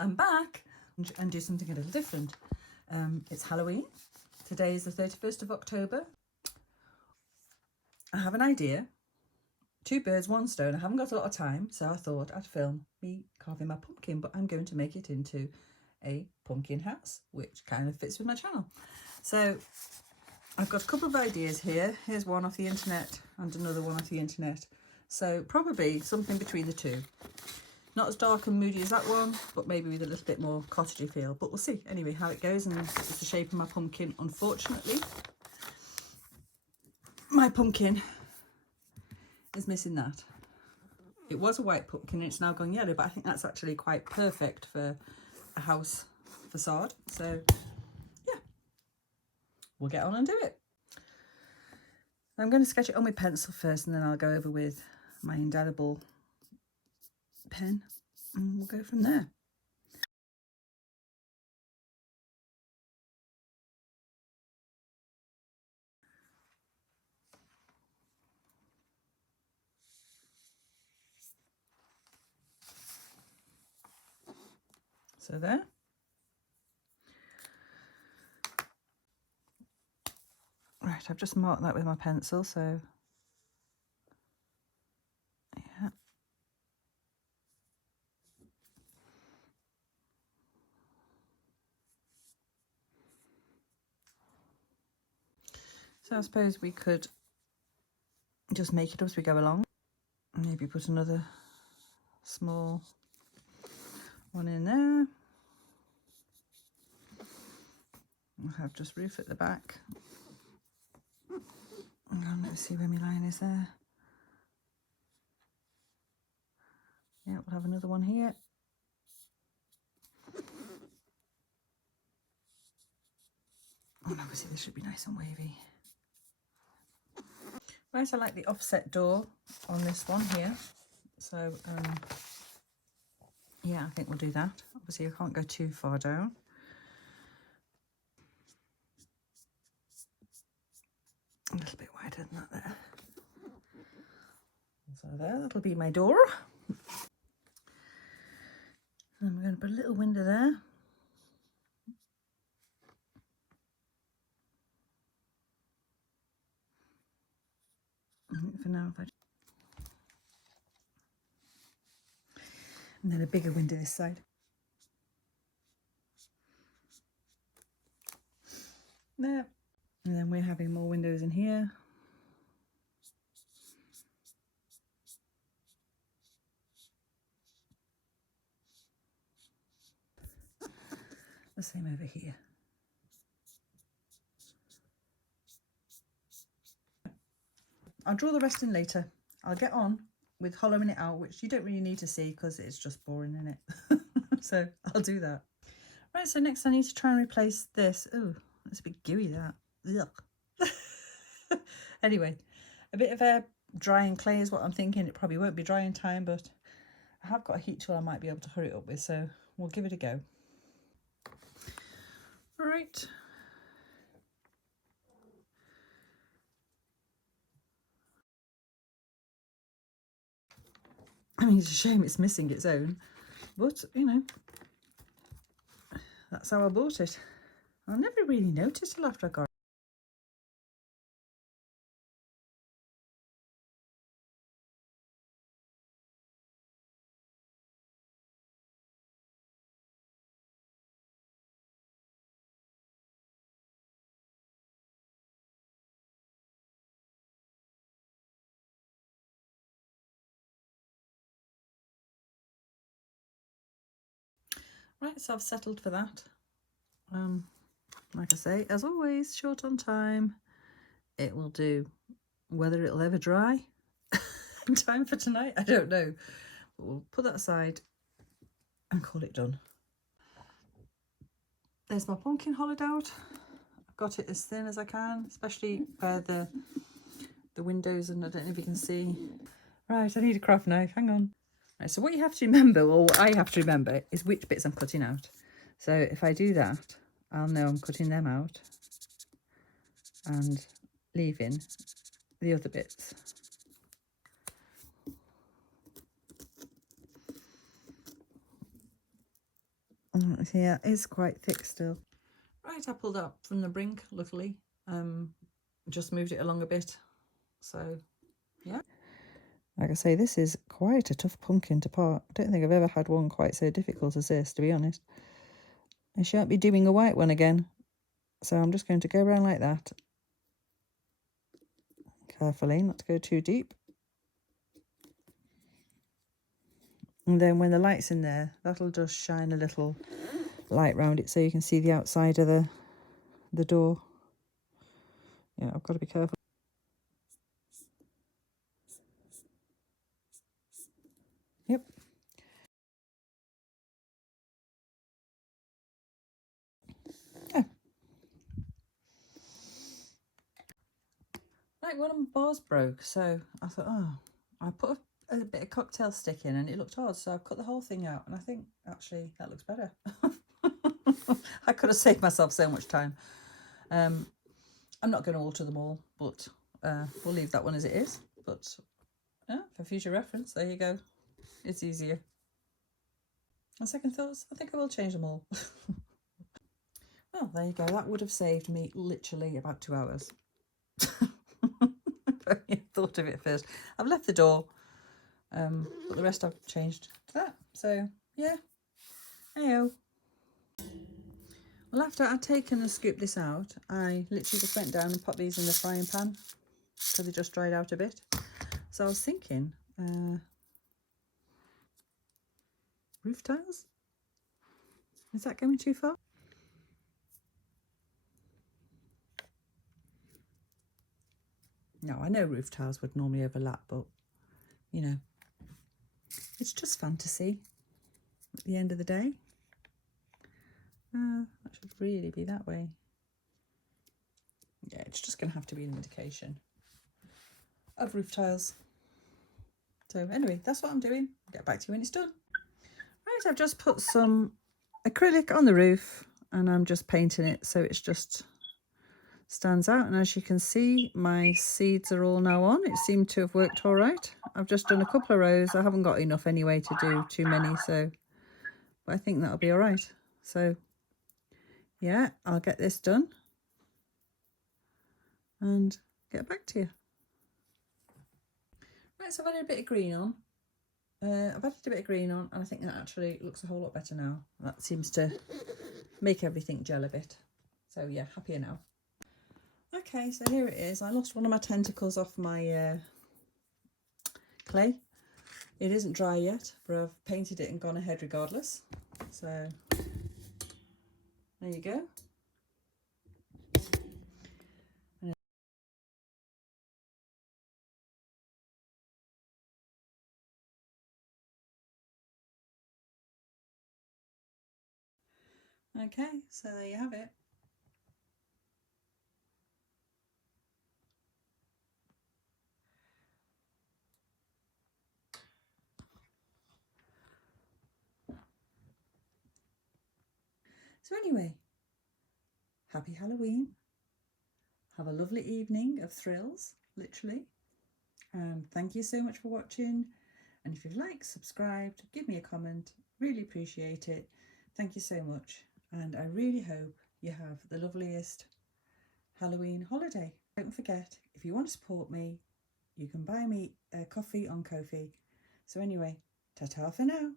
I'm back and do something a little different. It's Halloween. Today is the 31st of October. I have an idea. 2 birds, 1 stone. I haven't got a lot of time, so I thought I'd film me carving my pumpkin, but I'm going to make it into a pumpkin house, which kind of fits with my channel. So I've got a couple of ideas here. Here's one off the internet and another one off the internet. So probably something between the two. Not as dark and moody as that one, but maybe with a little bit more cottagey feel. But we'll see anyway how it goes, and it's the shape of my pumpkin. Unfortunately, my pumpkin is missing that. It was a white pumpkin, it's now gone yellow, but I think that's actually quite perfect for a house facade. So yeah, we'll get on and do it. I'm going to sketch it on with pencil first, and then I'll go over with my indelible pen and we'll go from there. So there. Right, I've just marked that with my pencil, so yeah. So I suppose we could just make it up as we go along. Maybe put another small one in there. I'll have just roof at the back. Hang on, let's see where my line is there. Yeah, we'll have another one here. And obviously this should be nice and wavy. Right, I like the offset door on this one here. So, yeah, I think we'll do that. Obviously I can't go too far down. A little bit wider than that there. So there, that'll be my door. And we're going to put a little window there. For now, and then a bigger window this side. There. And then we're having more windows in here. The same over here. I'll draw the rest in later. I'll get on with hollowing it out, which you don't really need to see because it's just boring, isn't it? So I'll do that. Right, so next I need to try and replace this. Oh, it's a bit gooey, that. Yuck. Anyway, a bit of a drying clay is what I'm thinking. It probably won't be dry in time, but I have got a heat tool I might be able to hurry it up with, so we'll give it a go. All right. I mean, it's a shame it's missing its own, but, you know, that's how I bought it. I never really noticed till after I got it. Right, so I've settled for that. Like I say, as always, short on time. It will do. Whether it'll ever dry in time for tonight, I don't know. But we'll put that aside and call it done. There's my pumpkin hollowed out. I've got it as thin as I can, especially where the windows, and I don't know if you can see. Right, I need a craft knife, hang on. Right, so what you have to remember, or what I have to remember, is which bits I'm cutting out. So if I do that, I'll know I'm cutting them out and leaving the other bits. Yeah, it's quite thick still. Right, I pulled up from the brink, luckily. Just moved it along a bit. So, yeah. Like I say, this is quite a tough pumpkin to pot. I don't think I've ever had one quite so difficult as this, to be honest. I shan't be doing a white one again. So I'm just going to go around like that. Carefully, not to go too deep. And then when the light's in there, that'll just shine a little light round it so you can see the outside of the door. Yeah, I've got to be careful. Yep. Oh. Right, one of my bars broke, so I thought, oh, I put a bit of cocktail stick in and it looked odd, so I cut the whole thing out, and I think actually that looks better. I could have saved myself so much time. I'm not going to alter them all, but we'll leave that one as it is. But yeah, for future reference, there you go. It's easier. On second thoughts, I think I will change them all. Well, there you go. That would have saved me literally about 2 hours. I thought of it first. I've left the door, but the rest I've changed to that. So yeah, heyo. Well, after I'd taken and scooped this out, I literally just went down and popped these in the frying pan because they just dried out a bit. So I was thinking, roof tiles? Is that going too far? No, I know roof tiles would normally overlap, but you know, it's just fantasy at the end of the day. That should really be that way. Yeah, it's just going to have to be an indication of roof tiles. So anyway, that's what I'm doing. I'll get back to you when it's done. Right, I've just put some acrylic on the roof and I'm just painting it so it's just stands out. And as you can see, my seeds are all now on. It seemed to have worked all right. I've just done a couple of rows. I haven't got enough anyway to do too many, so but I think that'll be all right. So yeah, I'll get this done and get back to you. Right, so I've added a bit of green on. I've added a bit of green on, and I think that actually looks a whole lot better now. That seems to make everything gel a bit. So yeah, happier now. Okay, so here it is. I lost one of my tentacles off my clay. It isn't dry yet, but I've painted it and gone ahead regardless. So there you go. Okay, so there you have it. So anyway, happy Halloween. Have a lovely evening of thrills, literally. And thank you so much for watching. And if you've liked, subscribed, give me a comment. Really appreciate it. Thank you so much. And I really hope you have the loveliest Halloween holiday. Don't forget, if you want to support me, you can buy me a coffee on Ko-fi. So anyway, ta-ta for now.